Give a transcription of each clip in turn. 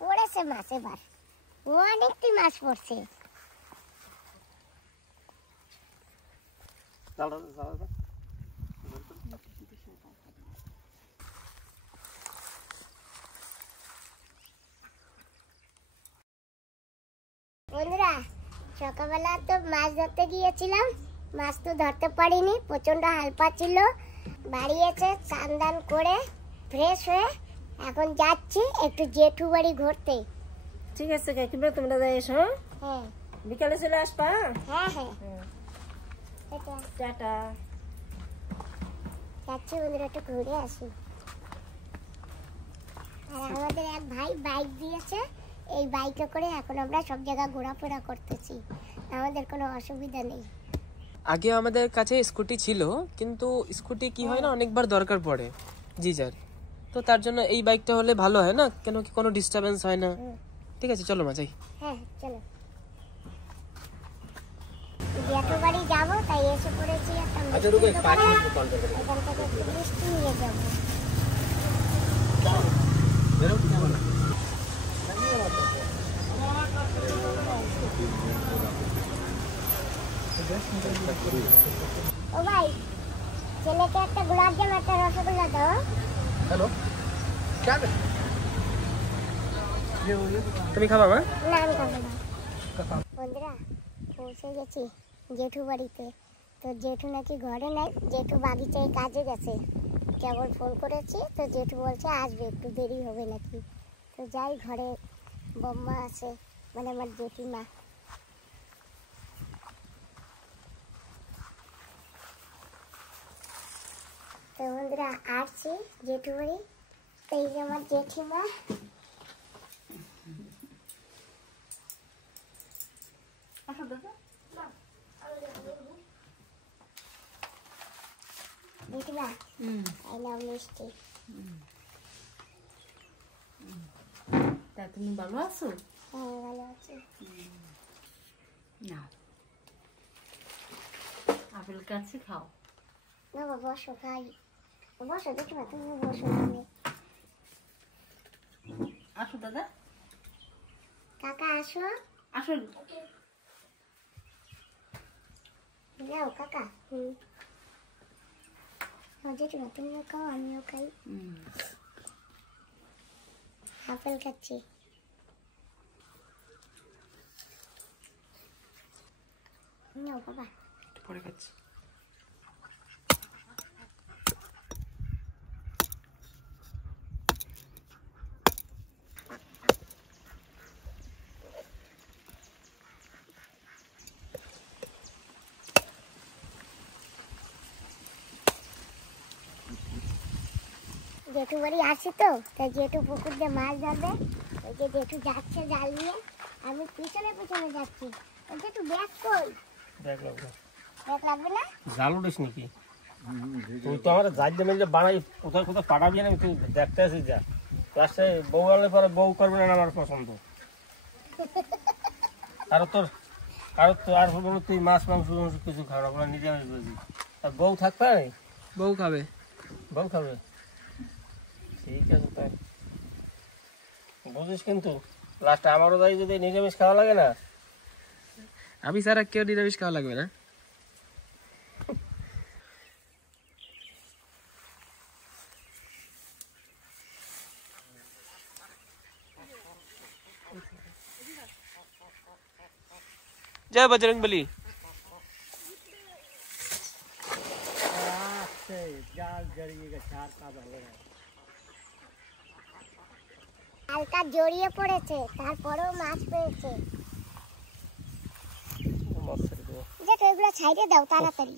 পড়েছে মাছ এবার, অনেকটি মাছ পড়ছে। বন্ধুরা, সকালবেলা তো মাছ ধরতে গিয়েছিলাম, মাছ তো ধরতে পারিনি, প্রচন্ড হাল পাচ্ছিল। বাড়ি এসে স্নান দান করে ফ্রেশ হয়ে এখন যাচ্ছি একটু জেঠু বাড়ি ঘুরতে। ঠিক আছে কাকিমা, তোমরা যাই এসো। হ্যাঁ, বিকালে চলে আসবা। হ্যাঁ হ্যাঁ, টাটা। যাচ্ছি বন্ধুরা, একটু ঘুরে আসি। আর আমাদের এক ভাই বাইক দিয়েছে, এই বাইকে করে এখন আমরা সব জায়গায় ঘোরাফেরা করতেছি, আমাদের কোনো অসুবিধা নেই। আগে আমাদের কাছে স্কুটি ছিল, কিন্তু স্কুটি কি হয় না, অনেকবার দরকার পড়ে জিজার, তো তার জন্য এই বাইকটা হলে ভালো হয় না, কেন কি কোনো ডিস্টারবেন্স হয় না। ঠিক আছে, চলো মা যাই। হ্যাঁ চলো, জেঠু বাড়ি যাবো, তাই এসে পড়েছি একটা মিষ্টির দোকানে, এখান থেকে একটু মিষ্টি নিয়ে যাবো। ও ভাই, ছেলেকে একটা গোলাপ জাম, একটা রসগোল্লা দাও। হ্যালো, তুমি খাবা মা? না আমি খাবো না। বন্ধুরা, পৌঁছে গেছি জেঠু বাড়িতে। তো জেঠু নাকি ঘরে নাই, জেঠু বাগিচায় কাজে গেছে। কেবল ফোন করেছি, তো জেঠু বলছে আসবে, একটু দেরি হবে নাকি। তো যাই, ঘরে বম্মা আছে, মানে আমার জেঠিমা। তো বন্ধুরা, আসছি জেঠু বাড়ি। তো এই যে আমার জেঠিমা। জেঠিমা, এই নাও মিষ্টি। তা তুমি ভালো আছো? হ্যাঁ ভালো আছি। না, আপেল কাছে খাও। না বাবা, বসো খাই। বসো জেঠিমা, তুমি বসো। তুমি আসো দাদা, কাকা আসো। আসো। যাও কাকা। জেঠিমা তুমিও খাও, আমিও খাই। আপেল খাচ্ছি। নাও বাবা। পরে খাচ্ছি। জেঠু বাড়ি আসি তো, তাই জেঠু পুকুর দিয়ে মাছ ধরবে। ওই যে জেঠু যাচ্ছে জাল নিয়ে, আমি পিছনে পিছনে যাচ্ছি। ওই জেঠু ব্যাগ কই? ব্যাগ লাগবে। ব্যাগ লাগবে না? জাল উঠিস নাকি? তুই তো আমার জাল দিয়ে মিলে বানাই, কোথায় কোথায় পাঠাবি না, তুই দেখতে আসিস যা। লাস্টে বউ আনলে পরে বউ করবে না আমার পছন্দ। আর তোর আর বলো, তুই মাছ মাংস কিছু খাওয়া বলে নিরামিষ বুঝি। আর বউ থাকবে? বউ খাবে। বউ খাবে, ঠিক আছে তাই বুঝিস। কিন্তু লাস্টে আমারও যাই যদি নিরামিষ খাওয়া লাগে না। আমি ছাড়া কেউ নিরামিষ খাওয়া লাগবে না। जय बजरंग बली। হালকা জড়িয়ে পড়েছে, তারপরেও মাছ পেয়েছে। যেটা এগুলো ছাইড়ে দাও তাড়াতাড়ি।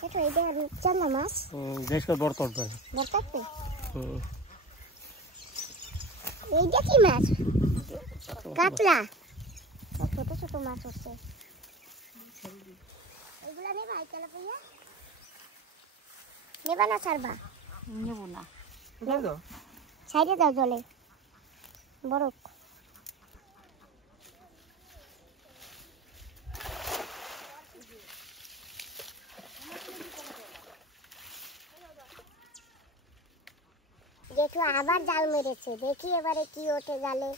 যেটা এইটা রূপচাঁদা মাছ। দেশ করে বড় করবে। বড় থাকবে? এইটা কি মাছ? কাতলা। ছোট ছোট মাছ হচ্ছে। এগুলা নেবা আইকালা ভাইয়া? নেবা না ছাড়বা? নেব না। ছাইড়ে দাও জলে, বরফ। জেঠু আবার জাল মেরেছে, দেখি এবারে কি ওঠে জালে।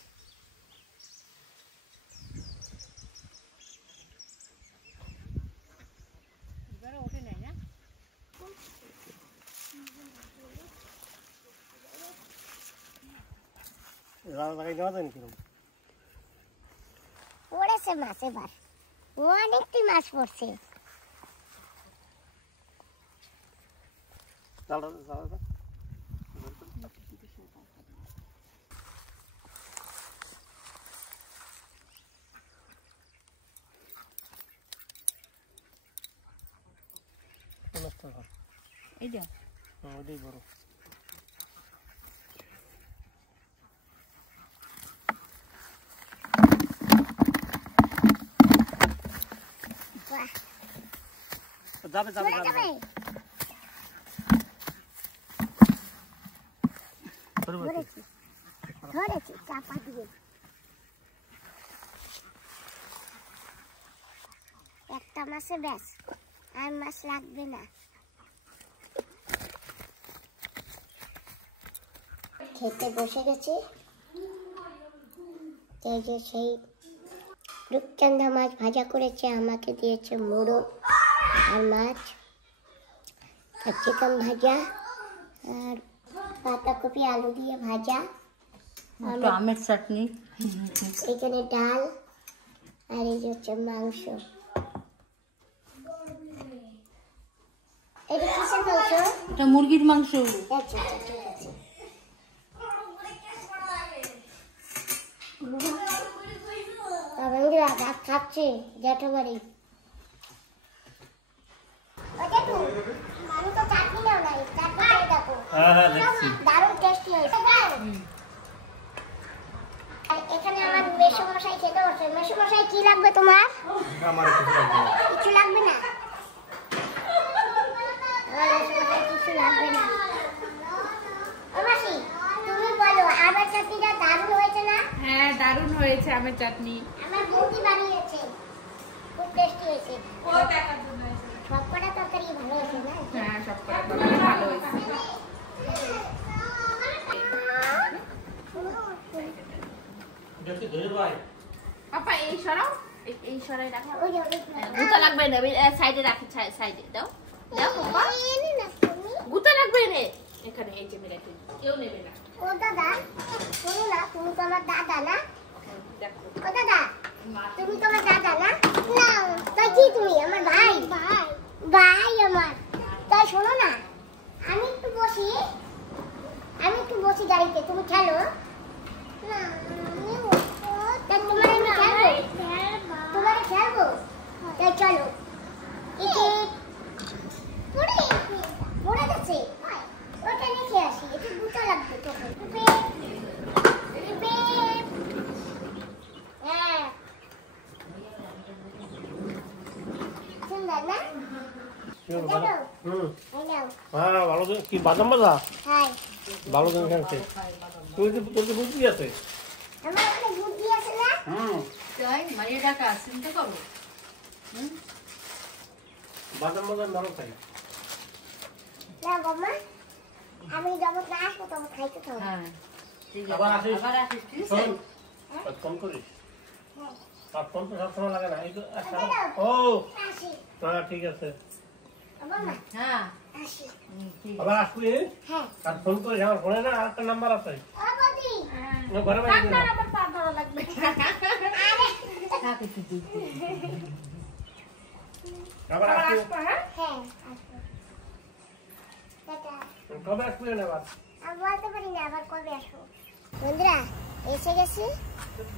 পড়েছে মাছ এবার, অনেকটি মাছ পড়ছে। এইটা ওইটাই বড়। যাবে যাবে যাবে ধরেছি ধরেছি চাপা দিয়ে। একটা মাছে ব্যাস, আর মাছ লাগবে না। খেতে বসে গেছি। এই যে সেই রূপচাঁদা মাছ ভাজা করেছে, আমাকে দিয়েছে মুড়ো আর মাছ, ক্যাপসিকাম ভাজা আর পাতাকপি আলু দিয়ে ভাজা, আমের চাটনি, এখানে ডাল, আর এই যে হচ্ছে মাংস। এটা কিসের মাংস? এটা মুরগির মাংস। আচ্ছা আচ্ছা ঠিক আছে। বন্ধুরা ভাত খাচ্ছে জেঠু বাড়ি। আমি তো চাটনি নাও নাই, চাটনি দেখো। হ্যাঁ দেখছি, দারুণ টেস্টি হয়েছে। এখানে আমার মেসোমশাই খেতে বসে। মেসোমশাই কি লাগবে তোমার? আমার কিছু লাগবে না, আমার মেসোমশাই কিছু লাগবে না। ও মাসি তুমি বলো, আমের চাটনিটা দারুণ হয়েছে না? হ্যাঁ দারুণ হয়েছে আমের চাটনি। আমার বৌদি বানিয়েছে, খুব টেস্টি হয়েছে। সবকটা তরকারি ভালো হয়েছে না? হ্যাঁ সবকটা ভালো হয়েছে। পাপা এই সরাও, এই সরাই রাখো। ওই যে গুতা লাগবে না, সাইডে রাখি, সাইডে দাও দাও পাপা। এনে না তুমি। গুতা লাগবে না এখানে, এই যে মেরে কেউ নেবে না। ও দাদা শোনো না, তুমি তো আমার দাদা না? দেখো ও দাদা তুমি তো আমার দাদা না? না তাই কি তুমি আমার ভাই? ভাই ভাই আমার। তাই শোনো না, আমি একটু বসি গাড়িতে, তুমি খেলো না। তাই তোমার আমি খেলবো, তোমার খেলবো, তাই চলো। পড়ে গেছে, ওটা লিখে আসি, একটু গুটা লাগবে তোকে। হ্যাঁ সুন্দর না? হ্যাঁ ভালো কি বাদাম ভাজা, হ্যাঁ ভালো দিন খেলছে। তোর তো বুদ্ধি আছে। আমার একটা বুদ্ধি আছে না? তাই মায়ের ডাকা চিন্তা করো। বাদাম ভাজা ভালো খাই না বাবা, আমি যখন না আসবো তখন খাইতে থাকবো। হ্যাঁ ঠিক আছে, আবার আসিস। আবার আসিস, ঠিক আছে? শোন, ফোন করিস। আর ফোন তো সবসময় লাগে না। এই তো একটা ও আসি হ্যাঁ ঠিক আছে। বাবা না হ্যাঁ আসি। ঠিক আবার আসবি, হ্যাঁ আর ফোন করিস। আমার ফোনে না আর একটা নাম্বার আছে, ও বদি ও ঘরে বাইরে না। আবার পা ধরা লাগবে। আরে থাক একটু দুধ দে। আবার আবার আসবি, আসবো, হ্যাঁ? হ্যাঁ আসবো। টাটা। কবে আসবি না আবার? আমি বলতে পারি না আবার কবে আসবো। বন্ধুরা এসে গেছি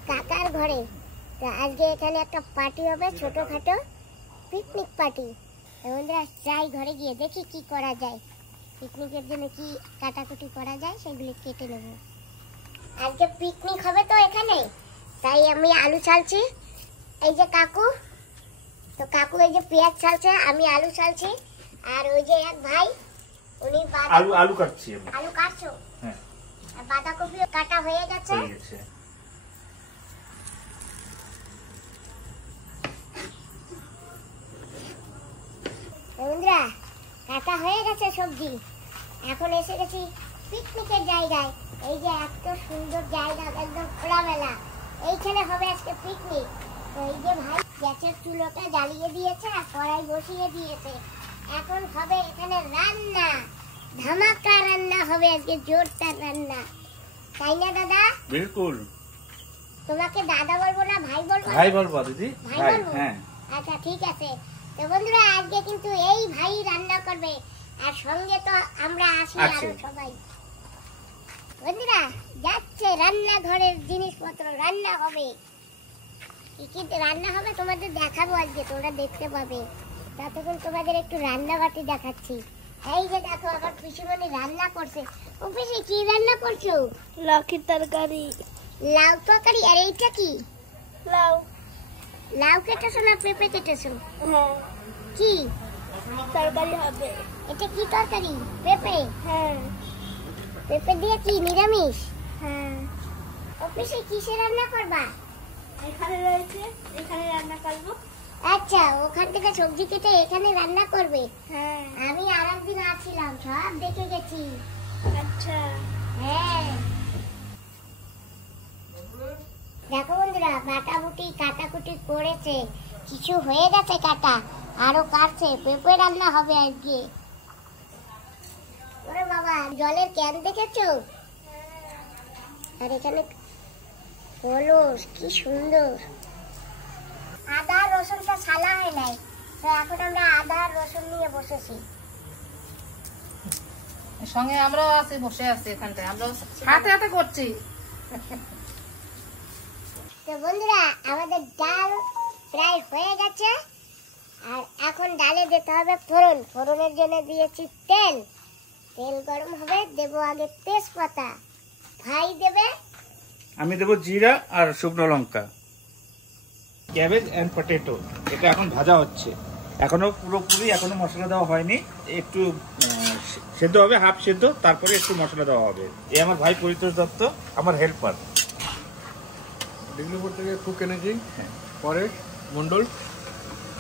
কাকার ঘরে। তো আজকে এখানে একটা পার্টি হবে, ছোটখাটো পিকনিক পার্টি। বন্ধুরা যাই ঘরে গিয়ে দেখি কি করা যায়, পিকনিকের জন্য কি কাটাকুটি করা যায় সেগুলি কেটে নেব। আজকে পিকনিক হবে তো এখানে, তাই আমি আলু ছালছি। এই যে কাকু, তো কাকু এই যে পেঁয়াজ ছালছে, আমি আলু ছালছি। আর ওই যে এক ভাই উনি আলু কাটছি আমি। আলু কাটছো? হ্যাঁ। আর বাঁধাকপি কাটা হয়ে গেছে। হয়ে গেছে। বন্ধুরা কাটা হয়ে গেছে সবজি। এখন এসে গেছি পিকনিকের জায়গায়। এই যে এত সুন্দর জায়গা, একদম খোলামেলা, এইখানে হবে আজকে পিকনিক। তো এই যে ভাই গ্যাসের চুলোটা জ্বালিয়ে দিয়েছে আর কড়াই বসিয়ে দিয়েছে। এখন হবে এখানে রান্না, ধামাকা রান্না হবে আজকে, জোরদার রান্না, তাই না দাদা? বিলকুল। তোমাকে দাদা বলবো না ভাই বলবো? ভাই বলবো দিদি। ভাই ভাই, বলবো? হ্যাঁ। আচ্ছা ঠিক আছে। তো বন্ধুরা আজকে কিন্তু এই ভাই রান্না করবে, আর সঙ্গে তো আমরা আছি আরো সবাই। বন্ধুরা যাচ্ছে রান্নাঘরের জিনিসপত্র, রান্না হবে। কি কি রান্না হবে তোমাদের দেখাবো আজকে, তোমরা দেখতে পাবে। ততক্ষণ তোমাদের একটু রান্না বাটি দেখাচ্ছি। এই যে দেখো আমার পিসিমণি রান্না করছে। ও পিসি কি রান্না করছো? লাউকির তরকারি। লাউ তরকারি? আর এইটা কি? লাউ। লাউ কেটেছো না পেঁপে কেটেছো? হ্যাঁ। কি তরকারি হবে? এটা কি তরকারি? পেঁপে? হ্যাঁ। পেঁপে দিয়ে কি নিরামিষ? হ্যাঁ। অফিসে কিসে রান্না করবা? এখানে রয়েছে, এখানে রান্না করবো। আচ্ছা, ওখান থেকে সবজি কেটে এখানে রান্না করবে? হ্যাঁ। আমি আর একদিন আসছিলাম, সব দেখে গেছি। আচ্ছা। হ্যাঁ দেখো বন্ধুরা, বাটাবুটি কাটাকুটি করেছে, কিছু হয়ে গেছে কাটা, আরো কাটছে। পেঁপে রান্না হবে আজকে। ওরে বাবা, জলের ক্যান দেখেছো? আর এখানে কলস, কি সুন্দর। আদা রসুনটা ছালা হয় নাই, তো এখন আমরা আদা রসুন নিয়ে বসেছি। সঙ্গে আমরাও আছি, বসে আছি এখানটায়, আমরাও হাতে হাতে করছি। তো বন্ধুরা আমাদের ডাল প্রায় হয়ে গেছে, আর এখন ডালে দিতে হবে ফোড়ন। ফোড়নের জন্য দিয়েছি তেল। তেল গরম হবে, দেব আগে তেজপাতা, ভাই দেবে, আমি দেবো জিরা আর শুকনো লঙ্কা। ক্যাবেজ এন্ড পটেটো এটা এখন ভাজা হচ্ছে, এখনো পুরোপুরি এখনো মশলা দেওয়া হয়নি, একটু সেদ্ধ হবে, হাফ সেদ্ধ, তারপরে একটু মশলা দেওয়া হবে। এই আমার ভাই পরিতোষ দত্ত, আমার হেল্পার। ডিগ্রিপুর থেকে কুক এনেছি, পরে মন্ডল,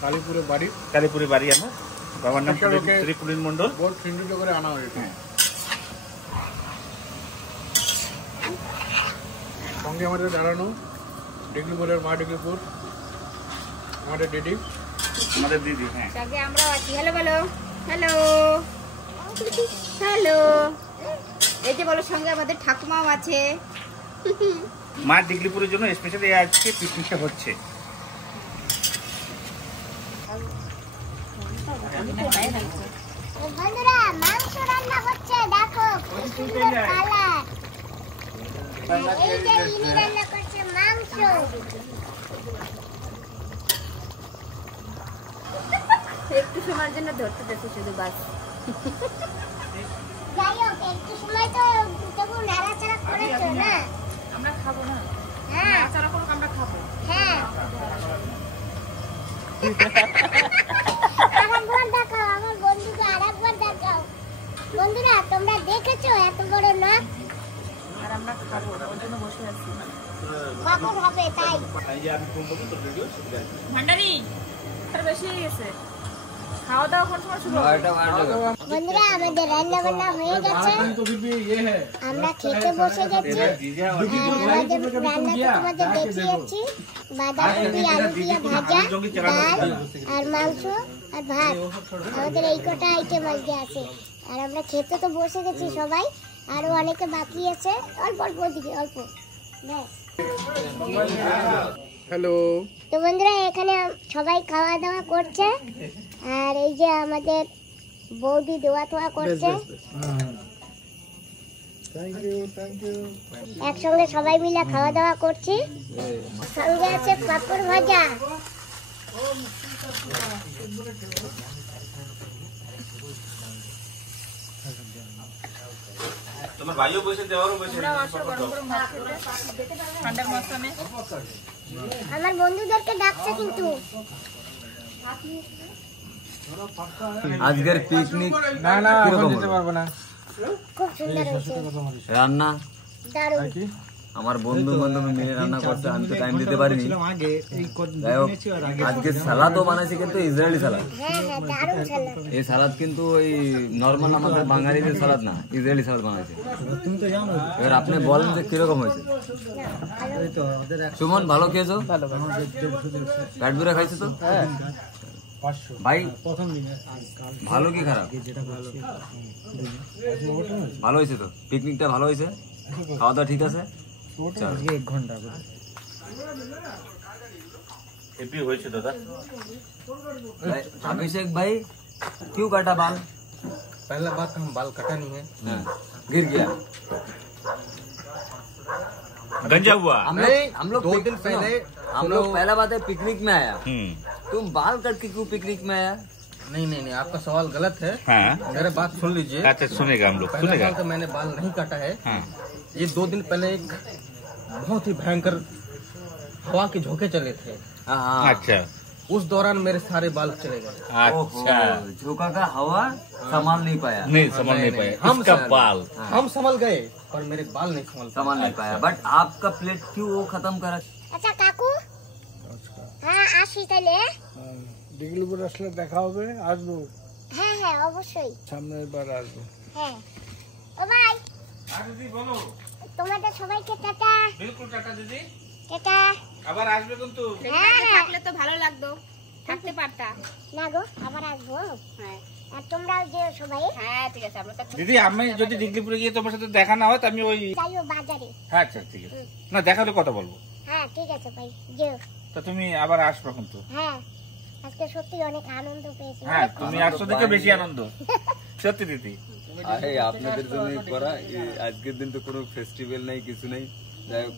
কালীপুরে বাড়ি। কালীপুরে বাড়ি আমার, বাবার নাম শ্রীপুরীন মন্ডল। বোর্ড চিহ্নিত করে আনা হয়েছে। সঙ্গে আমাদের দাঁড়ানো ডিগ্রিপুরের মা ডিগ্রিপুর, আমাদের দিদি, আমাদের দিদি। হ্যাঁ, সঙ্গে আমরাও আছি। হ্যালো বলো, হ্যালো হ্যালো। এই যে বলো, সঙ্গে আমাদের ঠাকুমাও আছে। মা ডিগ্রিপুরের জন্য স্পেশালি আজকে পিকনিকটা হচ্ছে। বন্ধুরা মাংস রান্না হচ্ছে, দেখো কি সুন্দর কালার। এই যে ইনি রান্না করছে মাংস। একটু সময়ের জন্য ধরতে দেখো শুধু, বাস। যাই হোক, একটু সময় তো তবু নাড়াচাড়া করেছো না? আমরা খাবো না, হ্যাঁ আচারা করুক, আমরা খাবো। হ্যাঁ। আরেকবার দেখাও, আমার বন্ধুকে আরেকবার দেখাও। বন্ধুরা তোমরা দেখেছো এত বড় নাক? আর আমরা খাবো, ওর জন্য বসে আছি। কখন হবে তাই? এই যে আমি ফোন করবো তো ভিডিও ভান্ডারি আর বেশি হয়ে গেছে, খাওয়া দাওয়া কোন সময় শুরু হবে? বন্ধুরা আমাদের রান্না বান্না হয়ে গেছে, আমরা খেতে বসে গেছি। আমাদের রান্নাটা তোমাদের দেখিয়েছি, বাঁধাকপি আলু দিয়ে ভাজা, ডাল আর মাংস আর ভাত। আমাদের এই কটা আইটেম আজকে আছে, আর আমরা খেতে তো বসে গেছি সবাই, আরো অনেকে বাকি আছে, অল্প অল্প দিকে অল্প। হ্যালো। তো বন্ধুরা এখানে সবাই খাওয়া দাওয়া করছে, আর এই যে আমাদের বৌদি দোয়া তোয়া করছে। একসঙ্গে সবাই মিলে খাওয়া দাওয়া করছি, সঙ্গে আছে পাপড় ভাজা। তোমার ভাইও বসে, দেওয়ারও বসে। ঠান্ডার মৌসুমে আমার বন্ধুদেরকে ডাকছে কিন্তু। আজকের পিকনিক না না, কিরকম যেতে পারবো না। খুব সুন্দর হয়েছে, রান্না দারুণ। আমার বন্ধু বান্ধব মেয়ে রান্না করছে, আমি তো টাইম দিতে পারিনি। যাই হোক, আজকে সালাদও বানাইছি, কিন্তু ইসরায়েলি সালাদ। এই সালাদ কিন্তু ওই নর্মাল আমাদের বাঙালিদের সালাদ না, ইসরায়েলি সালাদ বানাইছে। এবার আপনি বলেন যে কিরকম হয়েছে। সুমন, ভালো খেয়েছো? পেট ভরে খাইছো তো ভাই? ভালো কি খারাপ? ভালো হয়েছে তো, পিকনিকটা ভালো হয়েছে, খাওয়া দাওয়া ঠিক আছে। अभिषेक भाई क्यों काटा बाल? पहला बात हम बाल कटा नहीं है, गिर गया, गंजा हुआ। हम लोग 2 दिन पहले हम लोग पहला बात है पिकनिक में आया, तुम बाल कट के क्यों पिकनिक में आया? नहीं, आपका सवाल गलत है। हाँ। मेरे बात सुन लीजिए। अच्छा, सुनेगा हम लोग, पहला सुनेगा। बाल तो मैंने बाल नहीं काटा है। हाँ। ये 2 दिन पहले एक बहुत ही भयंकर हवा के झोंके चले थे। अच्छा, उस दौरान मेरे सारे बाल चले गए। अच्छा, झोंका का हवा संभाल नहीं पाया, नहीं समझ नहीं पाया हम इसका बाल। हम संभल गए पर मेरे बाल नहीं संभाल नहीं पाया। बट आपका प्लेट क्यों वो खत्म करा? আচ্ছা কাকু, হ্যাঁ আসি তাহলে। ডিগ্রিপুর আসলে দেখা হবে, আসবো। হ্যাঁ হ্যাঁ অবশ্যই, সামনের বার আসবো। হ্যাঁ ও ভাই, দিদি বলো। তোমাদের সবাইকে টাটা। বিলকুল টাটা দিদি, টাটা। আবার আসবে কিন্তু। হ্যাঁ থাকলে তো ভালো লাগতো, থাকতে পারতা। না গো, আবার আসবো। হ্যাঁ আর তোমরাও যে সবাই। হ্যাঁ ঠিক আছে, আমরা তো দিদি আমি যদি ডিগ্রিপুরে গিয়ে তোমার সাথে দেখা না হয় তো আমি ওই, যাইও বাজারে। হ্যাঁ আচ্ছা ঠিক আছে, না দেখালে কথা বলবো। হ্যাঁ ঠিক আছে ভাই, যেও। তো তুমি আবার আসবে কিন্তু। হ্যাঁ আজকে সত্যি অনেক আনন্দ পেয়েছি। হ্যাঁ, তুমি আসছো দেখে বেশি আনন্দ, সত্যি দিদি। আরে আপনাদের জন্য করা, আজকের দিন তো কোনো ফেস্টিভ্যাল নাই, কিছু নাই। যাই হোক,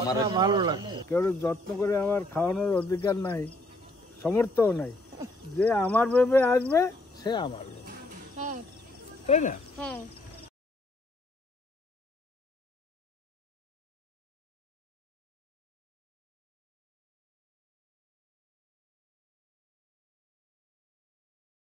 আমার ভালো লাগছে। কেউ যত্ন করে আমার খাওয়ানোর অধিকার নাই, সামর্থ্যও নাই। যে আমার ভেবে আসবে সে আমার, হ্যাঁ তাই না? হ্যাঁ